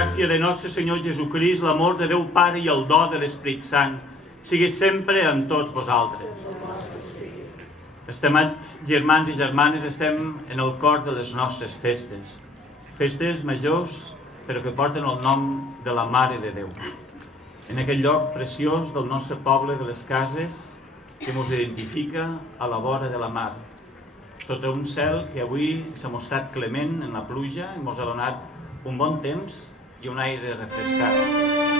gràcia de nostre Senyor Jesucrist, l'amor de Déu Pare i el do de l'Esperit Sant sigui sempre amb tots vosaltres. Estimats germans i germanes, estem en el cor de les nostres festes. Festes majors, però que porten el nom de la Mare de Déu. En aquest lloc preciós del nostre poble de les Cases, que ens identifica a la vora de la mar, sota un cel que avui s'ha mostrat clement en la pluja i ens ha donat un bon temps i un aire refrescat.